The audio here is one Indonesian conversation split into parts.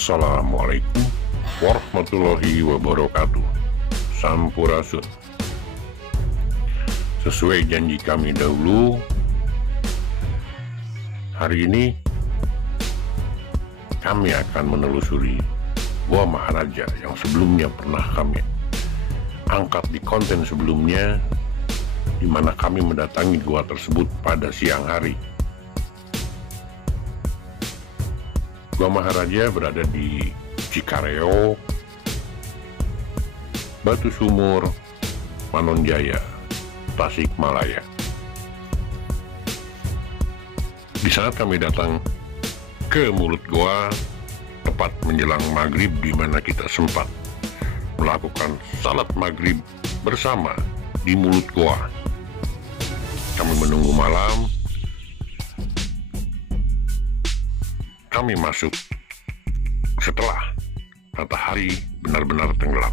Assalamualaikum warahmatullahi wabarakatuh. Sampurasun. Sesuai janji kami dahulu, hari ini kami akan menelusuri Gua Maharaja yang sebelumnya pernah kami angkat di konten sebelumnya, di mana kami mendatangi gua tersebut pada siang hari. Gua Maharaja berada di Cikareo, Batu Sumur, Manonjaya, Tasikmalaya. Di saat kami datang ke mulut gua, tepat menjelang maghrib, di mana kita sempat melakukan salat maghrib bersama di mulut gua. Kami menunggu malam. Kami masuk setelah matahari benar-benar tenggelam.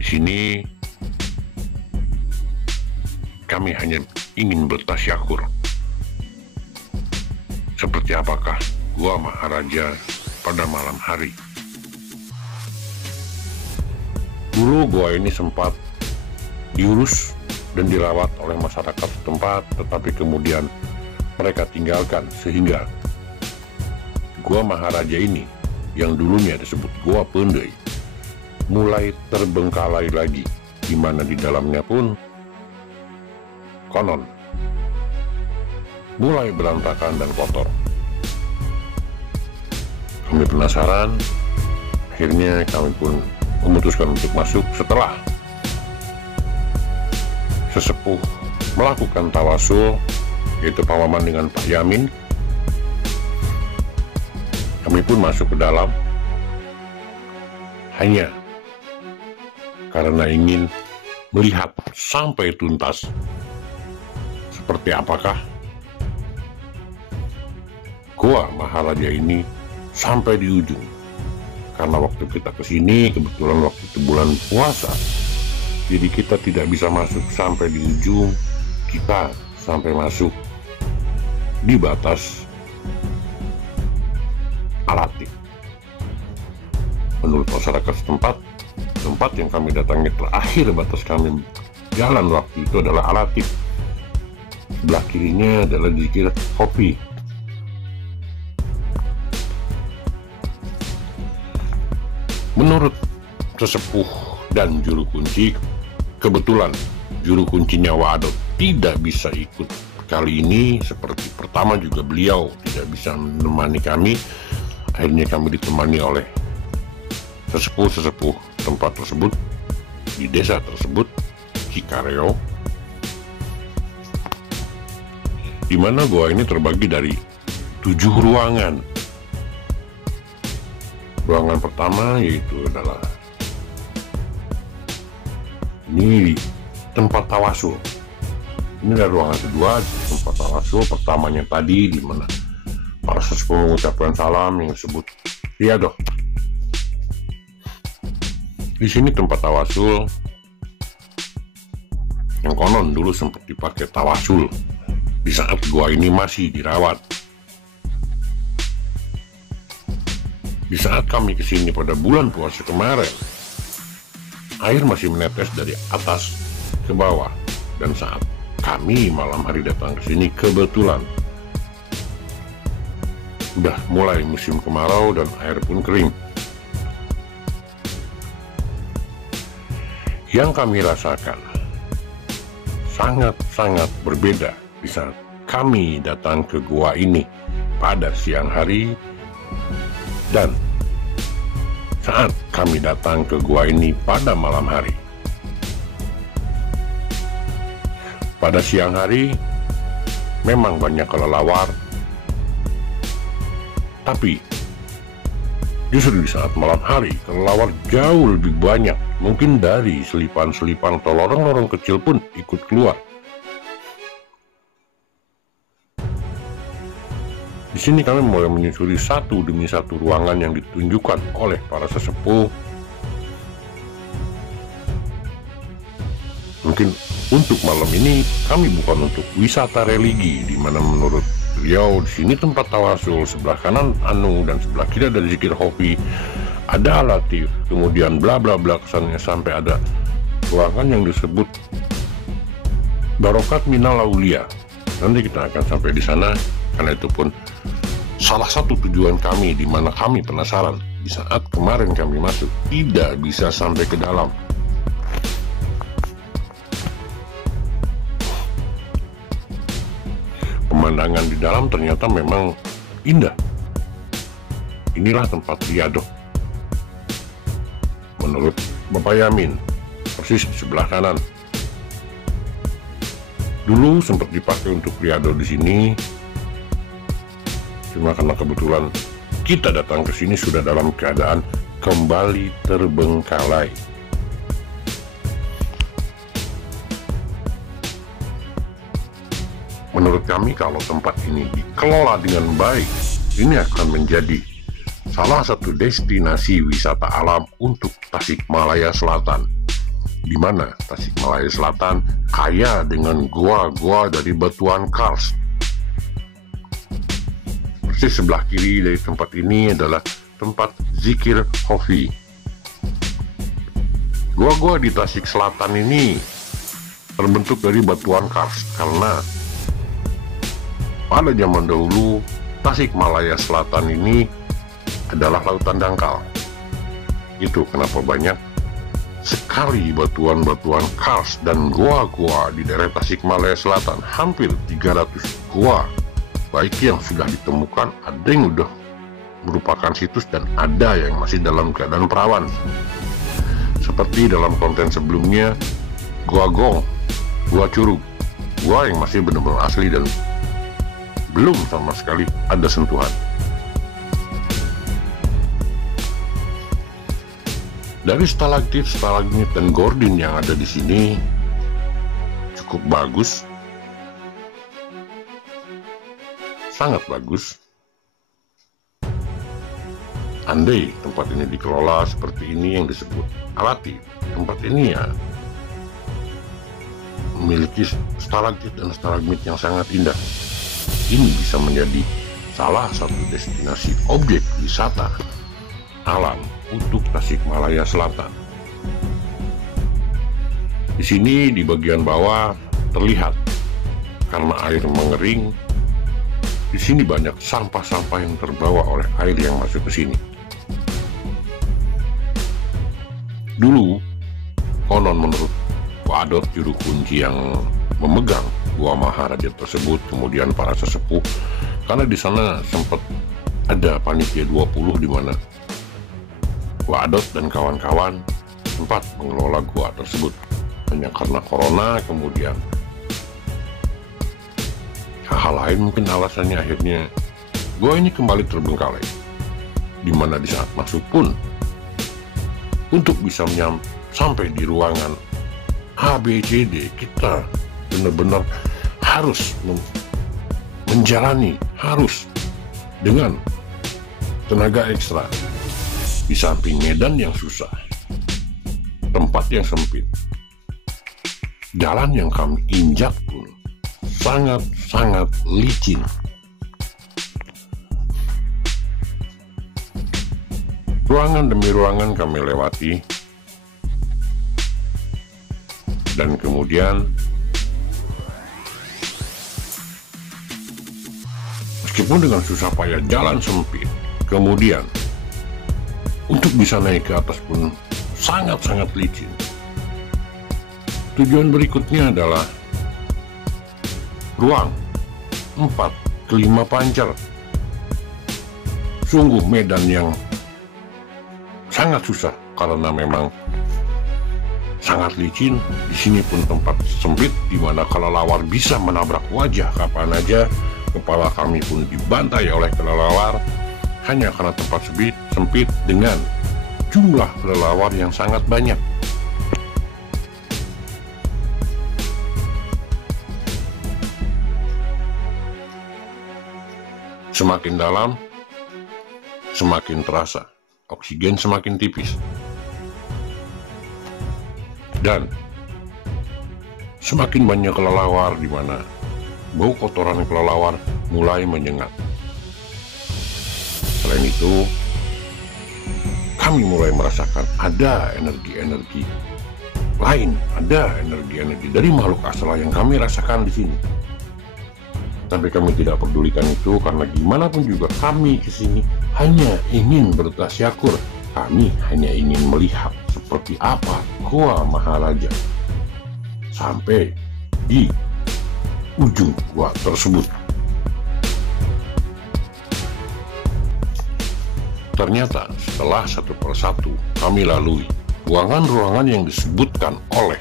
Di sini kami hanya ingin bertasyakur. Seperti apakah Gua Maharaja pada malam hari? Dulu gua ini sempat diurus dan dirawat oleh masyarakat setempat, tetapi kemudian mereka tinggalkan, sehingga Gua Maharaja ini yang dulunya disebut Gua Pendei mulai terbengkalai lagi, di mana di dalamnya pun konon mulai berantakan dan kotor. Kami penasaran, akhirnya kami pun memutuskan untuk masuk setelah sesepuh melakukan tawasul, yaitu Pawaman dengan Pak Yamin. Kami pun masuk ke dalam hanya karena ingin melihat sampai tuntas seperti apakah Gua Maharaja ini sampai di ujung. Karena waktu kita kesini kebetulan waktu itu bulan puasa, jadi kita tidak bisa masuk sampai di ujung. Kita sampai masuk di batas Alatik. Menurut masyarakat setempat, tempat yang kami datangi terakhir batas kami jalan waktu itu adalah Alatik. Sebelah kirinya adalah dikira kopi. Menurut sesepuh dan juru kunci, kebetulan juru kuncinya Wadot tidak bisa ikut kali ini. Seperti pertama juga beliau tidak bisa menemani kami. Akhirnya kami ditemani oleh sesepuh-sesepuh tempat tersebut, di desa tersebut, Cikareo, di mana gua ini terbagi dari 7 ruangan. Ruangan pertama yaitu adalah ini tempat tawasul. Ini adalah ruangan kedua, tempat tawasul. Pertamanya tadi di mana para sesepuh mengucapkan salam yang disebut riadoh. Di sini tempat tawasul yang konon dulu sempat dipakai tawasul di saat gua ini masih dirawat. Di saat kami kesini pada bulan puasa kemarin, air masih menetes dari atas ke bawah, dan saat kami malam hari datang ke sini kebetulan udah mulai musim kemarau dan air pun kering. Yang kami rasakan sangat-sangat berbeda di saat kami datang ke gua ini pada siang hari dan saat kami datang ke gua ini pada malam hari. Pada siang hari memang banyak kelelawar, tapi justru di saat malam hari kelelawar jauh lebih banyak. Mungkin dari selipan-selipan atau lorong-lorong kecil pun ikut keluar. Di sini kami mulai menyusuri satu demi satu ruangan yang ditunjukkan oleh para sesepuh. Mungkin untuk malam ini kami bukan untuk wisata religi, di mana menurut beliau. Di sini tempat tawasul, sebelah kanan Anu dan sebelah kiri ada zikir hobi, ada Latif, kemudian bla bla bla kesannya sampai ada ruangan yang disebut Barokat Minal Aulia. Nanti kita akan sampai di sana, karena itu pun salah satu tujuan kami, di mana kami penasaran. Di saat kemarin kami masuk, tidak bisa sampai ke dalam. Pemandangan di dalam ternyata memang indah. Inilah tempat riadoh menurut Bapak Yamin, persis di sebelah kanan. Dulu sempat dipakai untuk riadoh di sini, cuma karena kebetulan kita datang ke sini sudah dalam keadaan kembali terbengkalai. Menurut kami, kalau tempat ini dikelola dengan baik, ini akan menjadi salah satu destinasi wisata alam untuk Tasikmalaya Selatan, di mana Tasikmalaya Selatan kaya dengan gua-gua dari batuan kars. Persis sebelah kiri dari tempat ini adalah tempat zikir hofi. Gua-gua di Tasik Selatan ini terbentuk dari batuan kars karena pada zaman dahulu Tasikmalaya Selatan ini adalah lautan dangkal. Itu kenapa banyak sekali batuan-batuan kars dan gua-gua di daerah Tasikmalaya Selatan. Hampir 300 gua, baik yang sudah ditemukan, ada yang sudah merupakan situs, dan ada yang masih dalam keadaan perawan. Seperti dalam konten sebelumnya, Gua Gong, Gua Curug, gua yang masih benar-benar asli dan belum sama sekali ada sentuhan. Dari stalaktit, stalagmit, dan gordin yang ada di sini cukup bagus, sangat bagus. Andai tempat ini dikelola seperti ini yang disebut alati, tempat ini ya memiliki stalaktit dan stalagmit yang sangat indah. Ini bisa menjadi salah satu destinasi objek wisata alam untuk Tasikmalaya Selatan. Di sini di bagian bawah terlihat karena air mengering, di sini banyak sampah-sampah yang terbawa oleh air yang masuk ke sini. Dulu konon menurut Wadot, juru kunci yang memegang Gua Maharaja tersebut, kemudian para sesepuh, karena di sana sempat ada panitia 20 di mana Wadot dan kawan-kawan sempat mengelola gua tersebut. Hanya karena corona, kemudian hal lain mungkin alasannya, akhirnya gua ini kembali terbengkalai, di mana di saat masuk pun untuk bisa sampai di ruangan A, B, C, D, kita benar-benar harus menjalani, harus dengan tenaga ekstra. Di samping medan yang susah, tempat yang sempit, jalan yang kami injak pun sangat-sangat licin. Ruangan demi ruangan kami lewati, dan kemudian meskipun dengan susah payah jalan sempit, kemudian untuk bisa naik ke atas pun sangat-sangat licin. Tujuan berikutnya adalah ruang 4 ke 5 pancer. Sungguh medan yang sangat susah karena memang sangat licin. Di sini pun tempat sempit, di mana kelelawar bisa menabrak wajah kapan aja. Kepala kami pun dibantai oleh kelelawar hanya karena tempat sempit dengan jumlah kelelawar yang sangat banyak. Semakin dalam, semakin terasa, oksigen semakin tipis, dan semakin banyak kelelawar, di mana bau kotoran kelelawar mulai menyengat. Selain itu, kami mulai merasakan ada energi-energi lain, ada energi-energi dari makhluk astral yang kami rasakan di sini. Tapi kami tidak pedulikan itu karena gimana pun juga kami kesini hanya ingin bertasyakur. Kami hanya ingin melihat seperti apa Goa Maharaja sampai di ujung gua tersebut. Ternyata setelah satu persatu kami lalui ruangan-ruangan yang disebutkan oleh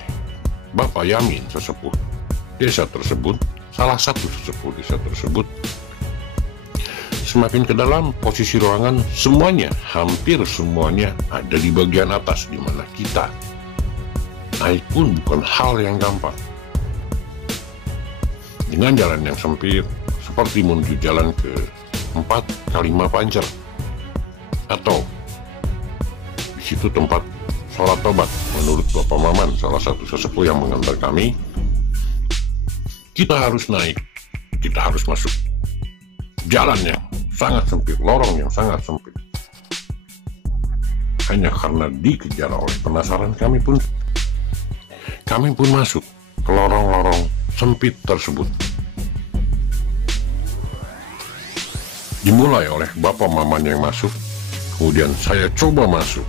Bapak Yamin, sesepuh desa tersebut, salah satu sesepuh desa tersebut. Semakin ke dalam, posisi ruangan semuanya, hampir semuanya ada di bagian atas, di mana kita naik pun bukan hal yang gampang. Dengan jalan yang sempit, seperti menuju jalan ke 4 ke 5 pancer, atau di situ tempat sholat tobat menurut Bapak Maman, salah satu sesepuh yang mengantar kami. Kita harus naik, kita harus masuk jalan yang sangat sempit, lorong yang sangat sempit. Hanya karena dikejar oleh penasaran, kami pun masuk ke lorong-lorong sempit tersebut. Dimulai oleh Bapak Maman yang masuk, kemudian saya coba masuk.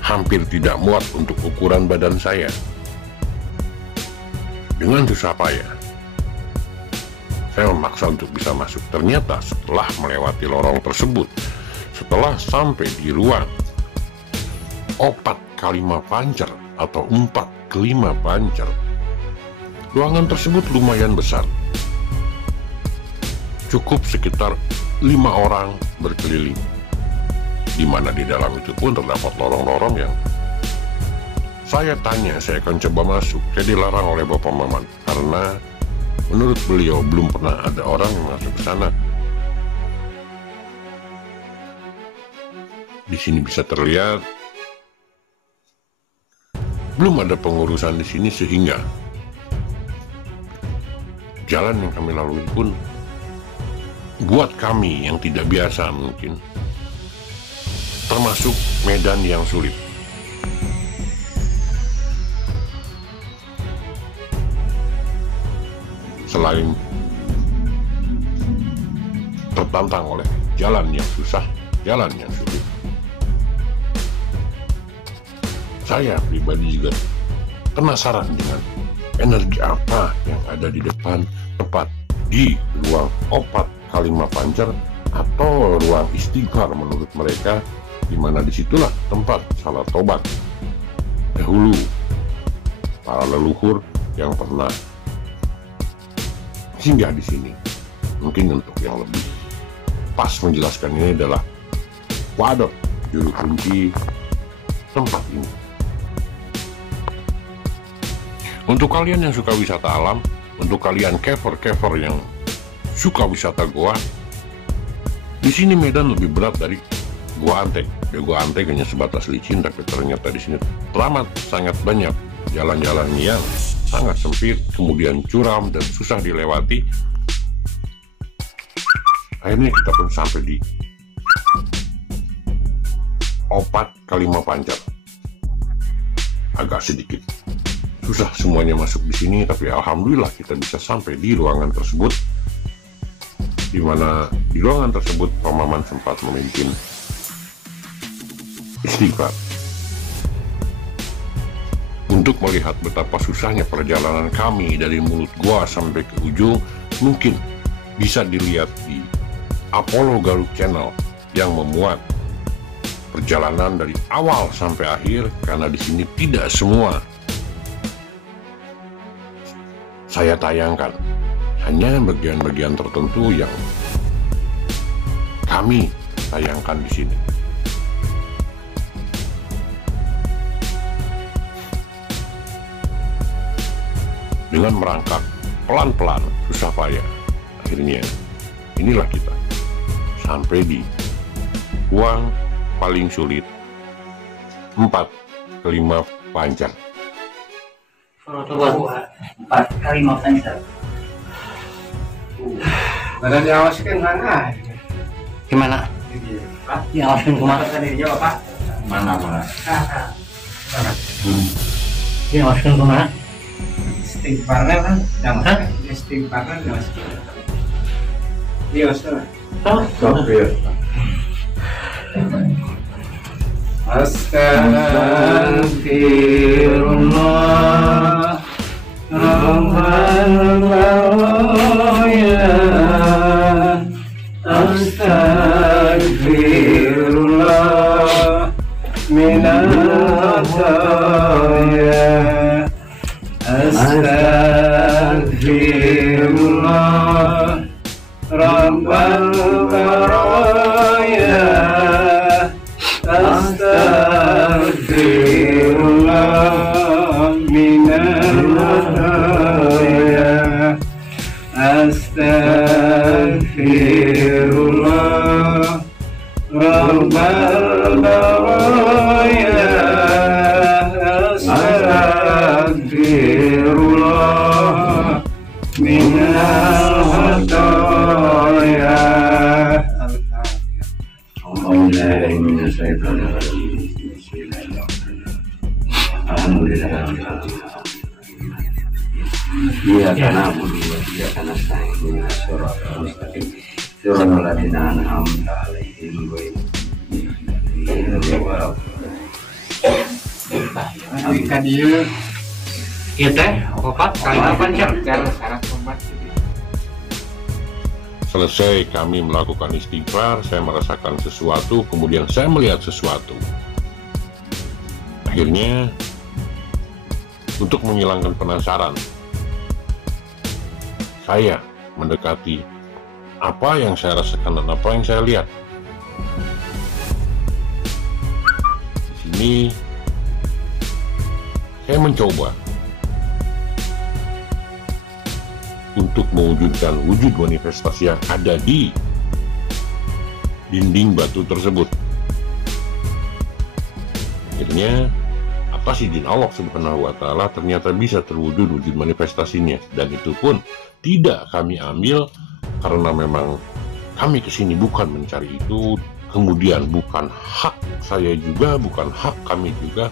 Hampir tidak muat untuk ukuran badan saya. Dengan susah payah, saya memaksa untuk bisa masuk. Ternyata setelah melewati lorong tersebut, setelah sampai di ruang 4 ke 5 pancer atau 4 ke 5 pancer, ruangan tersebut lumayan besar. Cukup sekitar 5 orang berkeliling, di mana di dalam itu pun terdapat lorong-lorong yang saya tanya, saya akan coba masuk. Saya dilarang oleh Bapak Maman karena menurut beliau belum pernah ada orang yang masuk ke sana. Di sini bisa terlihat belum ada pengurusan di sini, sehingga jalan yang kami lalui pun buat kami yang tidak biasa mungkin termasuk medan yang sulit. Selain tertantang oleh jalan yang susah, jalan yang sulit, saya pribadi juga penasaran dengan energi apa yang ada di depan, tepat di ruang 4 ke 5 pancer atau ruang istighfar menurut mereka, di mana disitulah tempat salat tobat dahulu para leluhur yang pernah singgah di sini. Mungkin untuk yang lebih pas menjelaskan ini adalah Wadot, juru kunci tempat ini. Untuk kalian yang suka wisata alam, untuk kalian kever-kever yang suka wisata goa, di sini medan lebih berat dari Gua Antek. Di Gua Antek hanya sebatas licin, tapi ternyata di sini teramat sangat banyak jalan-jalan yang sangat sempit, kemudian curam dan susah dilewati. Akhirnya kita pun sampai di 4 ke 5 pancer. Agak sedikit susah semuanya masuk di sini, tapi alhamdulillah kita bisa sampai di ruangan tersebut, di mana di ruangan tersebut Pak Maman sempat memimpin istighfar untuk melihat betapa susahnya perjalanan kami dari mulut gua sampai ke ujung. Mungkin bisa dilihat di Apollo Garut Channel yang memuat perjalanan dari awal sampai akhir, karena di sini tidak semua saya tayangkan, hanya bagian-bagian tertentu yang kami tayangkan di sini. Dengan merangkak pelan-pelan, susah payah, akhirnya inilah kita sampai di ruang paling sulit 4 ke 5 pancer. Coba 4 ke 5 pancer. Pada diawaskan mana? Gimana? Diawaskan kemana? Pak. Mana? Diawaskan kemana? Istighfarnya kan, jangan istighfarnya diawaskan. Diawaskan. Astagfirullah Rahman Rahaya Astagfirullah Minal Khataya Astagfirullah Rabbal Baraya Astagfirullah minal khataya Astagfirullah Rabbal baraya Astagfirullah minal khataya. Iya karena dia karena sayang surat mustaqim surat al-ladina an'amta alaihim Jika dia Iya teh, opat kali apa Cak? syarat obat. Selesai kami melakukan istighfar, saya merasakan sesuatu, kemudian saya melihat sesuatu. Akhirnya, untuk menghilangkan penasaran, saya mendekati apa yang saya rasakan dan apa yang saya lihat. Di sini, saya mencoba untuk mewujudkan wujud manifestasi yang ada di dinding batu tersebut. Akhirnya atas izin Allah Subhanahu wa Ta'ala ternyata bisa terwujud wujud manifestasinya, dan itu pun tidak kami ambil karena memang kami kesini bukan mencari itu, kemudian bukan hak saya juga, bukan hak kami juga.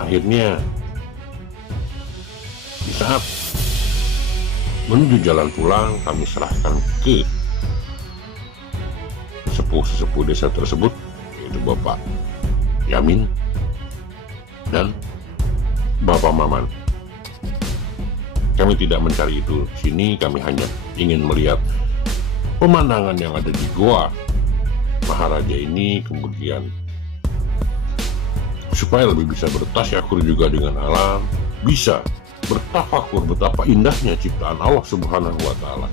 Akhirnya di saat menuju jalan pulang, kami serahkan ke sesepuh desa tersebut, yaitu Bapak Yamin dan Bapak Maman. Kami tidak mencari itu di sini, kami hanya ingin melihat pemandangan yang ada di Goa Maharaja ini, kemudian supaya lebih bisa bertasyakur juga dengan alam, bisa bertafakur betapa indahnya ciptaan Allah Subhanahu wa Ta'ala.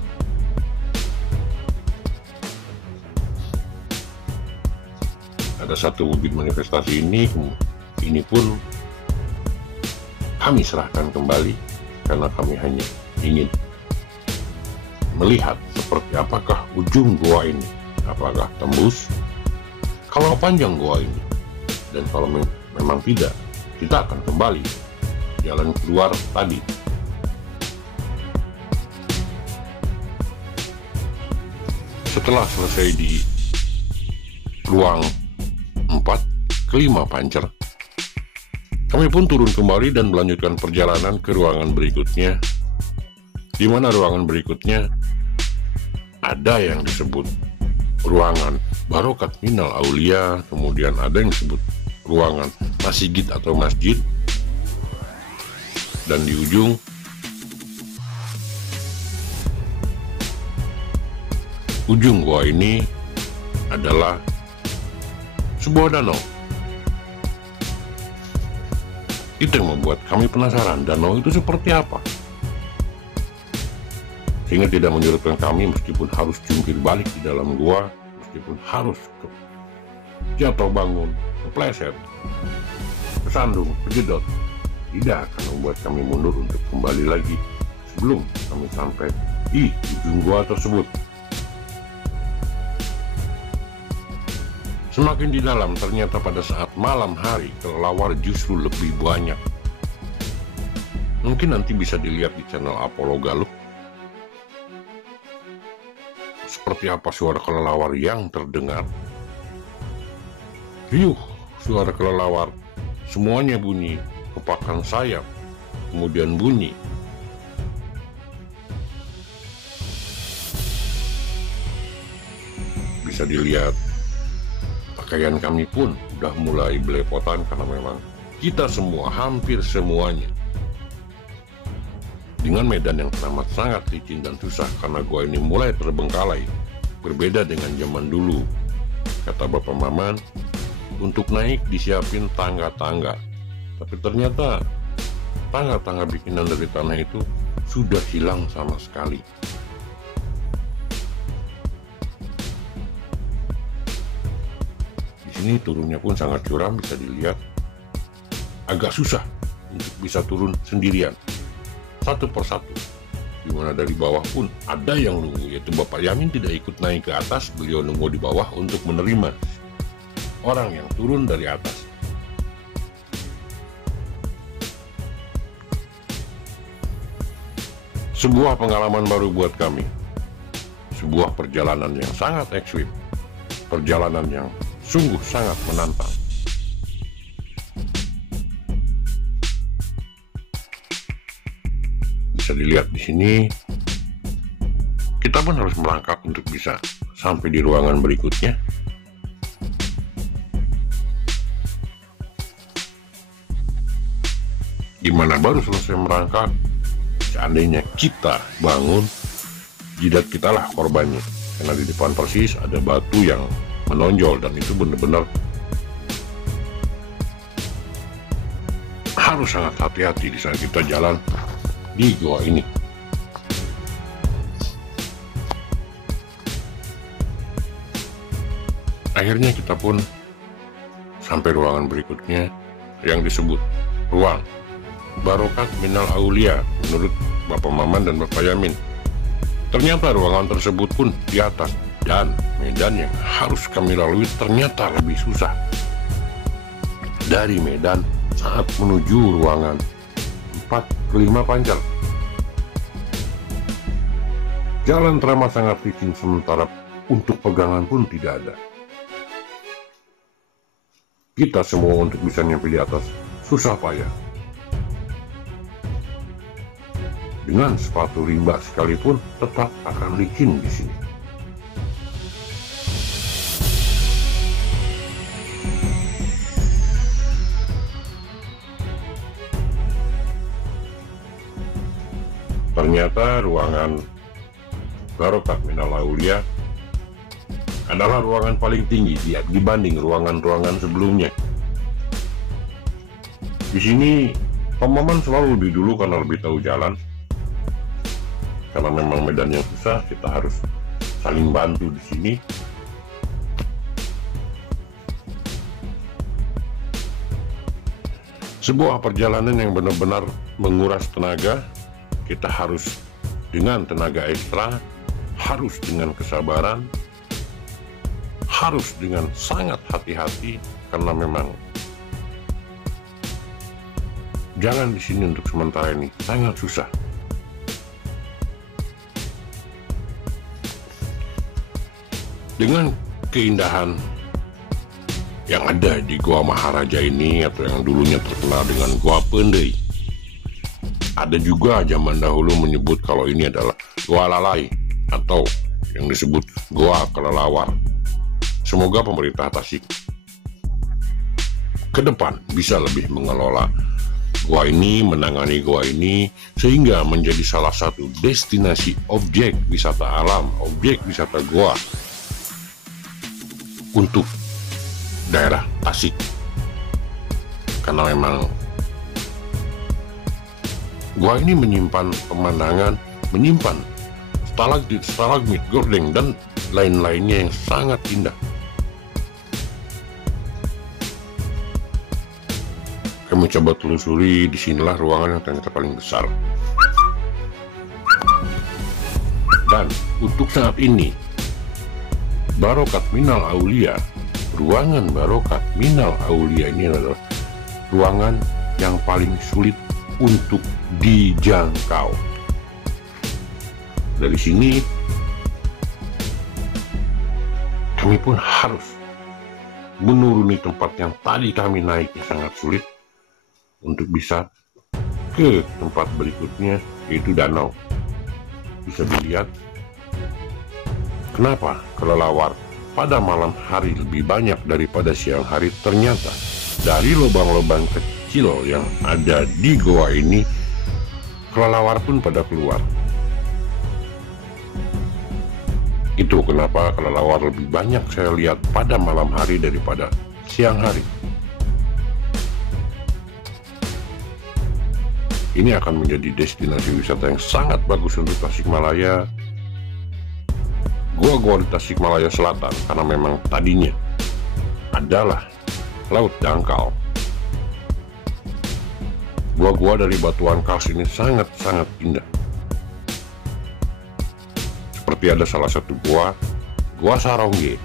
Ada satu wujud manifestasi ini pun kami serahkan kembali karena kami hanya ingin melihat seperti apakah ujung goa ini, apakah tembus, kalau panjang goa ini, dan kalau memang tidak, kita akan kembali jalan keluar tadi. Setelah selesai di ruang 4 ke 5 pancer, kami pun turun kembali dan melanjutkan perjalanan ke ruangan berikutnya, di mana ruangan berikutnya ada yang disebut ruangan Barokat Minal Aulia, kemudian ada yang disebut ruangan Masjid atau masjid, dan di ujung gua ini adalah sebuah danau. Itu yang membuat kami penasaran, danau itu seperti apa, sehingga tidak menyurutkan kami meskipun harus jungkir balik di dalam gua, meskipun harus jatuh bangun, kepleset, kesandung, kejedot, tidak akan membuat kami mundur untuk kembali lagi sebelum kami sampai di ujung gua tersebut. Semakin di dalam, ternyata pada saat malam hari kelelawar justru lebih banyak. Mungkin nanti bisa dilihat di channel Apollo Galuh. seperti apa suara kelelawar yang terdengar? Riuh suara kelelawar, semuanya bunyi, kepakan sayap, kemudian bunyi. Bisa dilihat, pakaian kami pun udah mulai belepotan karena memang kita semua, hampir semuanya, dengan medan yang teramat sangat licin dan susah karena gua ini mulai terbengkalai. Berbeda dengan zaman dulu, kata Bapak Maman, untuk naik disiapin tangga-tangga. Tapi ternyata tangga-tangga bikinan dari tanah itu sudah hilang sama sekali. Di sini turunnya pun sangat curam, bisa dilihat. Agak susah untuk bisa turun sendirian satu persatu, dimana dari bawah pun ada yang nunggu, yaitu Bapak Yamin tidak ikut naik ke atas, beliau nunggu di bawah untuk menerima orang yang turun dari atas. Sebuah pengalaman baru buat kami, sebuah perjalanan yang sangat ekstrim, perjalanan yang sungguh sangat menantang. Bisa dilihat di sini, kita pun harus merangkak untuk bisa sampai di ruangan berikutnya. Dimana baru selesai merangkak, seandainya kita bangun, jidat kita lah korbannya. Karena di depan persis ada batu yang menonjol, dan itu benar-benar harus sangat hati-hati di saat kita jalan di gua ini. Akhirnya kita pun sampai ruangan berikutnya yang disebut ruang Barokat Minal Aulia menurut Bapak Maman dan Bapak Yamin. Ternyata ruangan tersebut pun di atas, dan medan yang harus kami lalui ternyata lebih susah. Dari medan saat menuju ruangan 4-5 panjang, jalan teramat sangat licin, sementara untuk pegangan pun tidak ada. Kita semua untuk bisa nyampe di atas susah payah. Dengan sepatu rimba sekalipun tetap akan licin di sini. Ternyata ruangan Barokat Minal Aulia adalah ruangan paling tinggi dibanding ruangan-ruangan sebelumnya. Di sini Pak Maman selalu lebih dulu karena lebih tahu jalan. Karena memang medan yang susah, kita harus saling bantu di sini. Sebuah perjalanan yang benar-benar menguras tenaga. Kita harus dengan tenaga ekstra, harus dengan kesabaran, harus dengan sangat hati-hati, karena memang jalan di sini untuk sementara ini sangat susah. Dengan keindahan yang ada di Gua Maharaja ini, atau yang dulunya terkenal dengan Gua Pendei, ada juga zaman dahulu menyebut kalau ini adalah Gua Lalai, atau yang disebut Gua Kelelawar. Semoga pemerintah Tasik ke depan bisa lebih mengelola gua ini, menangani gua ini, sehingga menjadi salah satu destinasi objek wisata alam, objek wisata gua untuk daerah Tasik. Karena memang gua ini menyimpan pemandangan, menyimpan stalagtit, stalagmit, gordeng, dan lain-lainnya yang sangat indah. Kami coba telusuri, disinilah ruangan yang ternyata paling besar. Dan untuk saat ini, Barokat Minal Aulia, ruangan Barokat Minal Aulia ini adalah ruangan yang paling sulit untuk dijangkau. Dari sini kami pun harus menuruni tempat yang tadi kami naiknya sangat sulit untuk bisa ke tempat berikutnya, yaitu danau. Bisa dilihat kenapa kelelawar pada malam hari lebih banyak daripada siang hari. Ternyata dari lubang-lubang kecil yang ada di goa ini, kelelawar pun pada keluar. Itu kenapa kelelawar lebih banyak saya lihat pada malam hari daripada siang hari. Ini akan menjadi destinasi wisata yang sangat bagus untuk Tasikmalaya. Gua-gua di Tasikmalaya Selatan, karena memang tadinya adalah laut dangkal. Gua-gua dari batuan kars ini sangat-sangat indah. Seperti ada salah satu gua Sarongge,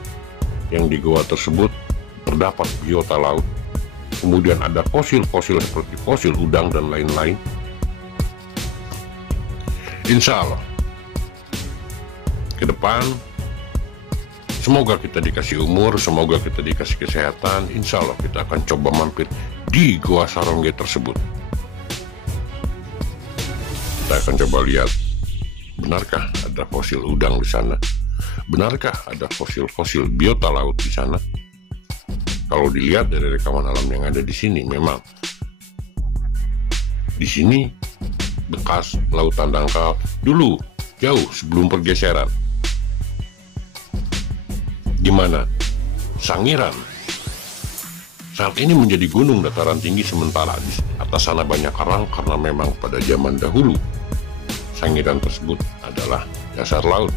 yang di gua tersebut terdapat biota laut. Kemudian ada fosil-fosil seperti fosil udang dan lain-lain. Insya Allah ke depan, semoga kita dikasih umur, semoga kita dikasih kesehatan. Insya Allah kita akan coba mampir di gua Sarongge tersebut. Kita akan coba lihat, benarkah ada fosil udang di sana? Benarkah ada fosil-fosil biota laut di sana? Kalau dilihat dari rekaman alam yang ada di sini, memang di sini bekas lautan dangkal dulu, jauh sebelum pergeseran, di mana Sangiran saat ini menjadi gunung dataran tinggi, sementara di atas sana banyak karang, karena memang pada zaman dahulu Sangiran tersebut adalah dasar laut.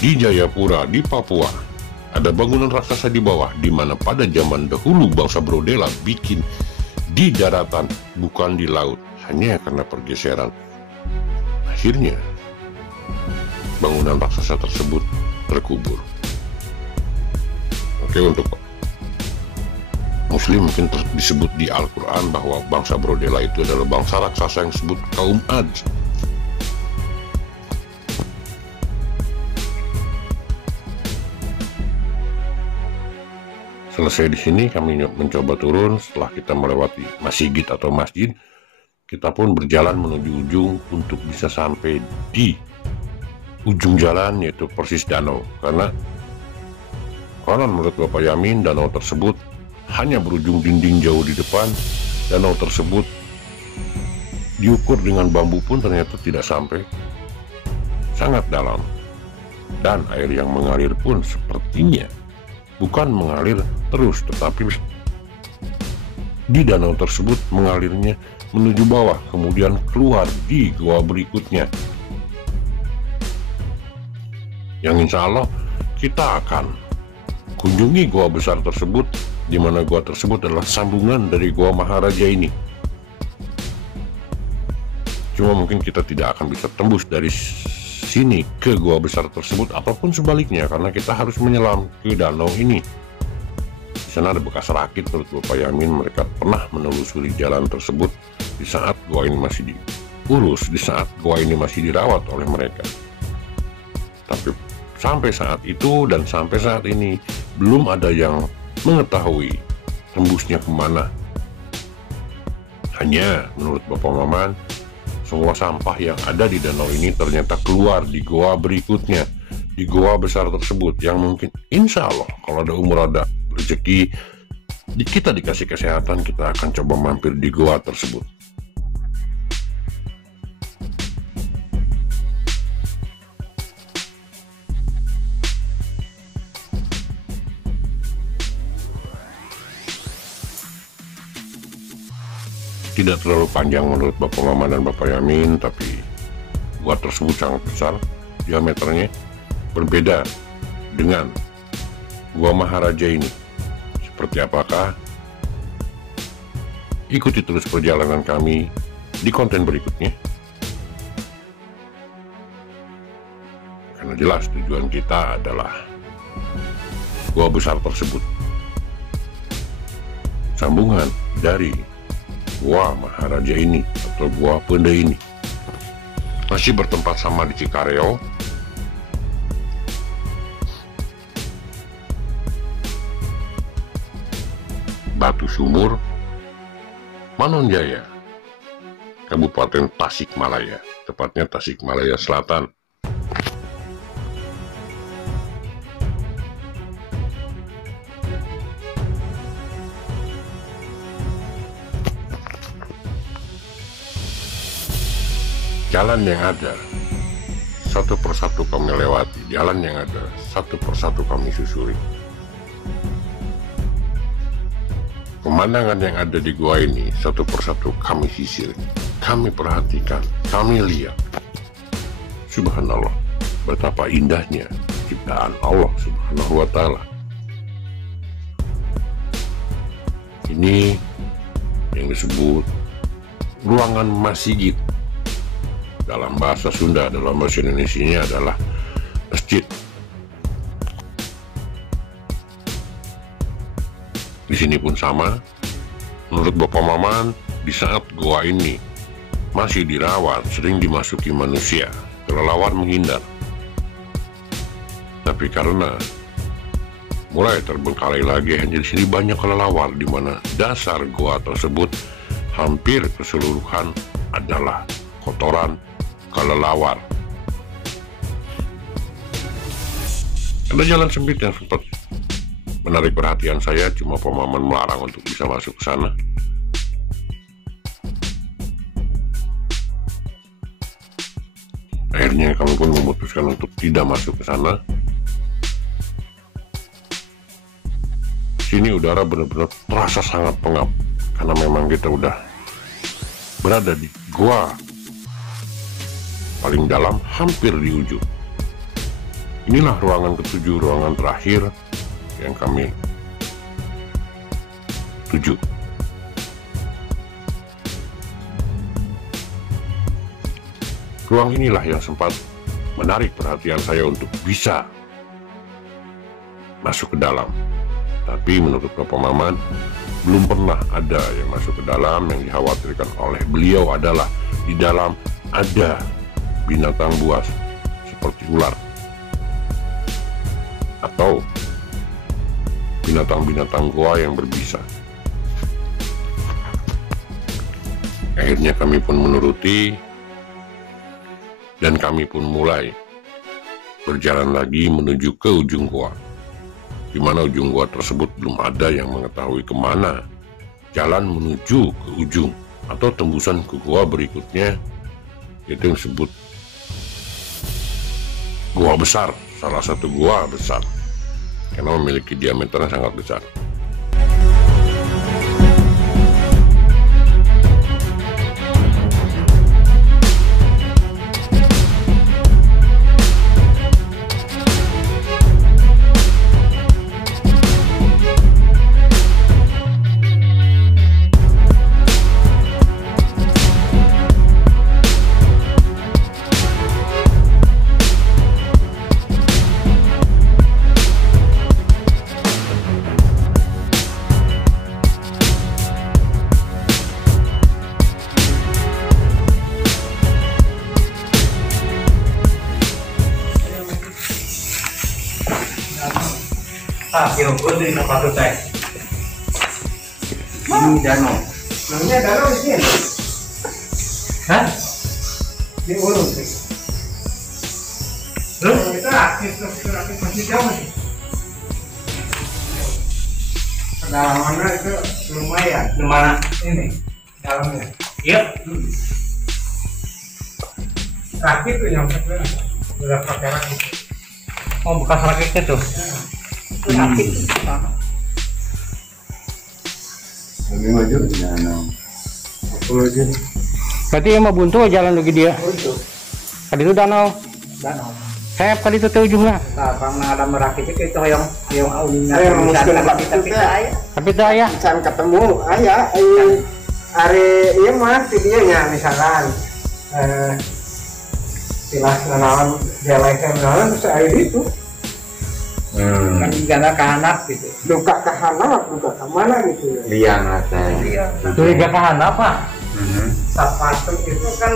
Di Jayapura, di Papua, ada bangunan raksasa di bawah, di mana pada zaman dahulu bangsa Brodela bikin di daratan, bukan di laut, hanya karena pergeseran. Akhirnya, bangunan raksasa tersebut terkubur. Oke, untuk Muslim mungkin disebut di Al-Quran bahwa bangsa Brodela itu adalah bangsa raksasa yang disebut kaum Ad. Selesai di sini, kami mencoba turun. Setelah kita melewati masjid atau masjid, kita pun berjalan menuju ujung untuk bisa sampai di ujung jalan, yaitu persis danau. Karena konon menurut Bapak Yamin, danau tersebut hanya berujung dinding jauh di depan. Danau tersebut diukur dengan bambu pun ternyata tidak sampai, sangat dalam. Dan air yang mengalir pun sepertinya bukan mengalir terus, tetapi di danau tersebut mengalirnya menuju bawah, kemudian keluar di gua berikutnya, yang insya Allah kita akan kunjungi gua besar tersebut, di mana gua tersebut adalah sambungan dari gua Maharaja ini. Cuma mungkin kita tidak akan bisa tembus dari sini ke gua besar tersebut, ataupun sebaliknya, karena kita harus menyelam ke danau ini. Di sana ada bekas rakit menurut Bapak Yamin. Mereka pernah menelusuri jalan tersebut di saat gua ini masih diurus, di saat gua ini masih dirawat oleh mereka. Tapi sampai saat itu dan sampai saat ini belum ada yang mengetahui tembusnya kemana. Hanya menurut Bapak Maman, semua sampah yang ada di danau ini ternyata keluar di goa berikutnya, di goa besar tersebut, yang mungkin insya Allah kalau ada umur, ada rezeki, kita dikasih kesehatan, kita akan coba mampir di goa tersebut. Tidak terlalu panjang menurut Bapak Mama dan Bapak Yamin, tapi gua tersebut sangat besar, diameternya berbeda dengan gua Maharaja ini. Seperti apakah? Ikuti terus perjalanan kami di konten berikutnya, karena jelas tujuan kita adalah gua besar tersebut, sambungan dari gua Maharaja ini atau gua Pende ini. Masih bertempat sama di Cikareo, Batu Sumur, Manonjaya, Kabupaten Tasikmalaya, tepatnya Tasikmalaya Selatan. Jalan yang ada, satu persatu kami lewati. Jalan yang ada, satu persatu kami susuri. Pemandangan yang ada di gua ini, satu persatu kami sisir. Kami perhatikan, kami lihat. Subhanallah, betapa indahnya ciptaan Allah Subhanahu wa Ta'ala. Ini yang disebut ruangan masjid. Dalam bahasa Sunda, dalam bahasa Indonesia adalah masjid. Di sini pun sama. Menurut Bapak Maman, di saat gua ini masih dirawat, sering dimasuki manusia, kelelawar menghindar. Tapi karena mulai terbengkalai lagi, hanya di sini banyak kelelawar, di mana dasar gua tersebut hampir keseluruhan adalah kotoran kelelawar. Ada jalan sempit yang sempat menarik perhatian saya, cuma Pemaman melarang untuk bisa masuk ke sana. Akhirnya kami pun memutuskan untuk tidak masuk ke sana. Sini udara benar-benar terasa sangat pengap, karena memang kita udah berada di gua paling dalam, hampir di ujung. Inilah ruangan ketujuh, ruangan terakhir yang kami tuju. Ruang inilah yang sempat menarik perhatian saya untuk bisa masuk ke dalam. Tapi menurut Bapak Maman, belum pernah ada yang masuk ke dalam. Yang dikhawatirkan oleh beliau adalah di dalam ada binatang buas seperti ular atau binatang-binatang goa yang berbisa. Akhirnya kami pun menuruti, dan kami pun mulai berjalan lagi menuju ke ujung goa, di mana ujung goa tersebut belum ada yang mengetahui kemana jalan menuju ke ujung atau tembusan ke goa berikutnya, yaitu yang disebut gua besar, salah satu gua besar, karena memiliki diameter yang sangat besar. Kira pun di tempat itu teh. Ini danau. Namanya danau di sini. Hah? Di Ulum sih. Lu? Itu rakit masih jauh sih. Kedalamannya itu lumayan. Di mana? Ini dalamnya. Iya. Rakit tuh yang udah pakai rakit. Oh, bekas rakitnya tuh. Rakit. Lebih maju danau. Berarti yang mau buntu jalan lagi dia. Untuk Tadi itu danau. danau. Saya tadi itu tuh ujungnya. Nah, karena ada merakit itu yang aulinya. Tapi itu ayah. Can ketemu ayah hari iya mah videonya misalkan silas nanawan jelekan nanawan terus air itu kan gana kahanap gitu, duka kahanap duka kemana gitu Liang ada. Curiga kahan apa? sapatu itu kan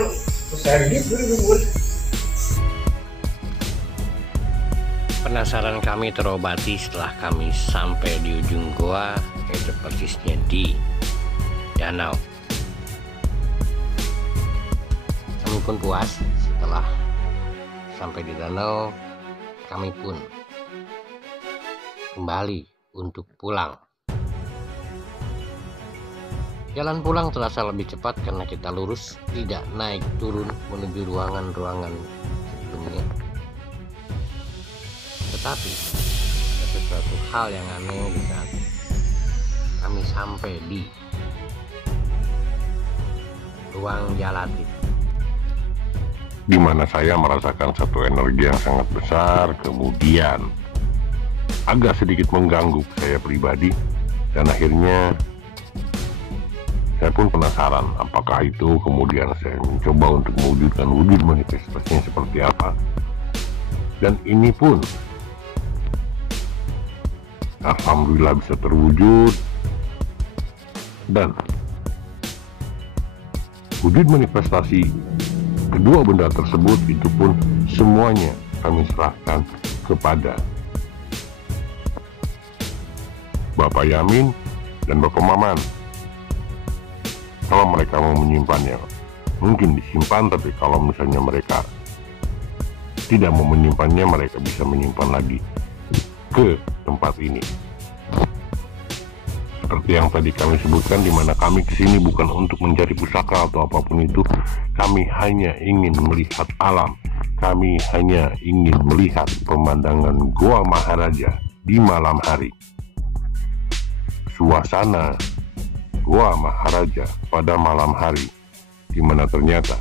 terus air gitu dibubur. Penasaran kami terobati setelah kami sampai di ujung goa, yaitu persisnya di danau. Kami pun puas setelah sampai di danau. Kami pun kembali untuk pulang. Jalan pulang terasa lebih cepat karena kita lurus, tidak naik turun menuju ruangan-ruangan sebelumnya. Tetapi ada sesuatu hal yang aneh di saat kami sampai di ruang Jalatip, di mana saya merasakan satu energi yang sangat besar, kemudian agak sedikit mengganggu saya pribadi, dan akhirnya saya pun penasaran apakah itu. Kemudian saya mencoba untuk mewujudkan wujud manifestasinya seperti apa, dan ini pun alhamdulillah bisa terwujud. Dan wujud manifestasi kedua benda tersebut itu pun semuanya kami serahkan kepada Bapak Yamin dan Bapak Maman. Kalau mereka mau menyimpannya, mungkin disimpan, tapi kalau misalnya mereka tidak mau menyimpannya, mereka bisa menyimpan lagi ke tempat ini. Seperti yang tadi kami sebutkan, di mana kami kesini bukan untuk mencari pusaka atau apapun itu. Kami hanya ingin melihat alam. Kami hanya ingin melihat pemandangan Goa Maharaja di malam hari. Suasana Goa Maharaja pada malam hari, di mana ternyata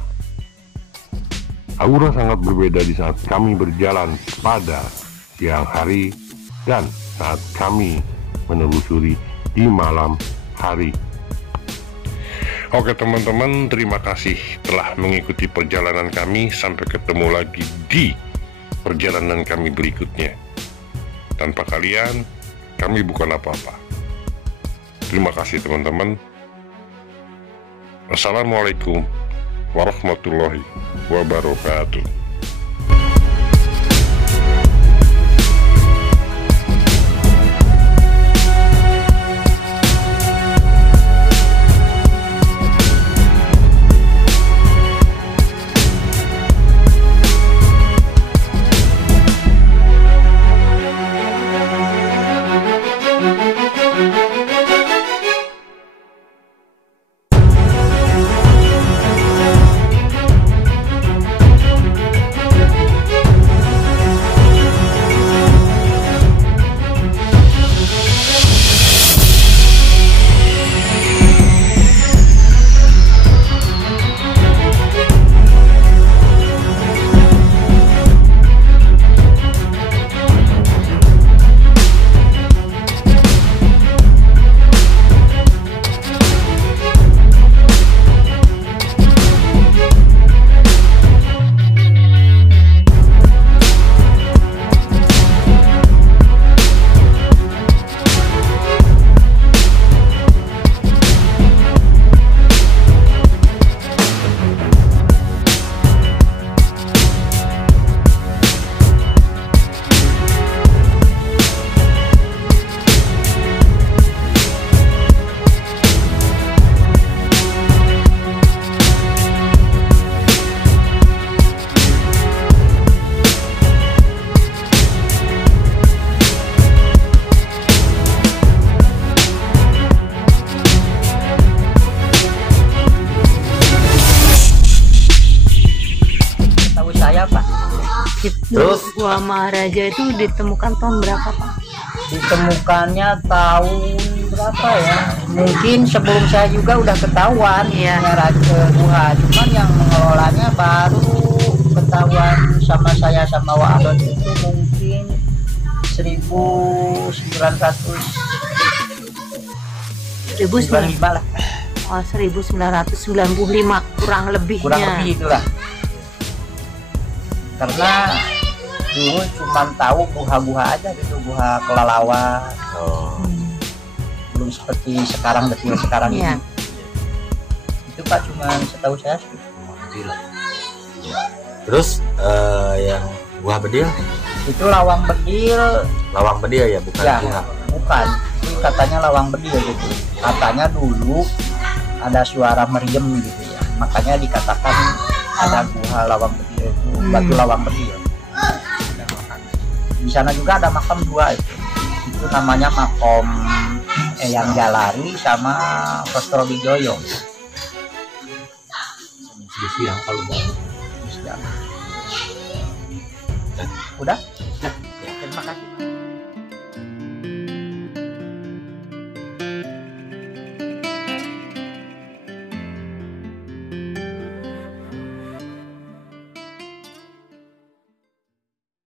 aura sangat berbeda di saat kami berjalan pada siang hari dan saat kami menelusuri di malam hari. Oke teman-teman, terima kasih telah mengikuti perjalanan kami. Sampai ketemu lagi di perjalanan kami berikutnya. Tanpa kalian, kami bukan apa-apa. Terima kasih teman-teman. Assalamualaikum warahmatullahi wabarakatuh. Terus Goa Maharaja itu ditemukan tahun berapa Pak? Ditemukannya tahun berapa ya? Mungkin sebelum saya juga udah ketahuan ya gua, cuman yang mengelolanya baru ketahuan sama saya sama Wak Alon itu mungkin 1995 lah. Oh, 1995 kurang lebihnya. Kurang lebih itulah. Karena dulu cuma tahu guha-guha aja gitu, guha kelelawar. Belum seperti sekarang, detail sekarang ini. Itu Pak cuma setahu saya sih. Terus yang buah bedil Itu Lawang Bedil. Lawang Bedil ya, bukan Ya, Guha. bukan. Ini katanya Lawang Bedil gitu. Katanya dulu ada suara meriem gitu ya. Makanya dikatakan ada Guha Lawang Bedil itu, batu Lawang Bedil. Di sana juga ada makam dua itu. Itu namanya makom Eyang Jalari sama Kostro Wijoyo. Siang kalau Udah?